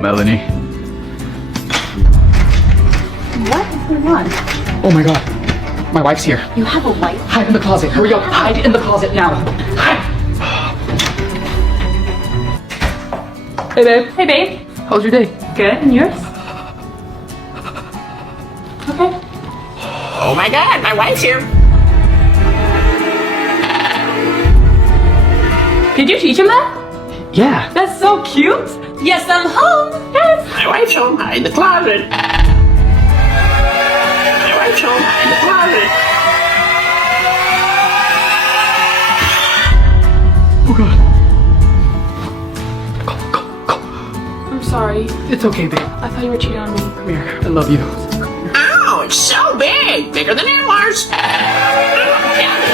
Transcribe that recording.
Melanie. What is going on? Oh my god. My wife's here. You have a wife? Hide in the closet. Hurry up. Hide in the closet now. Hide. Hey babe. Hey, babe. How was your day? Good. And yours? Okay. Oh my god, my wife's here. Did you teach him that? Yeah. That's so cute. Yes, I'm home. Yes. My wife's home, hide in the closet. My wife's home, hide in the closet. Oh god. Go. I'm sorry. It's okay, babe. I thought you were cheating on me. Come here. I love you. Ow, it's so big. Bigger than antlers. Yeah.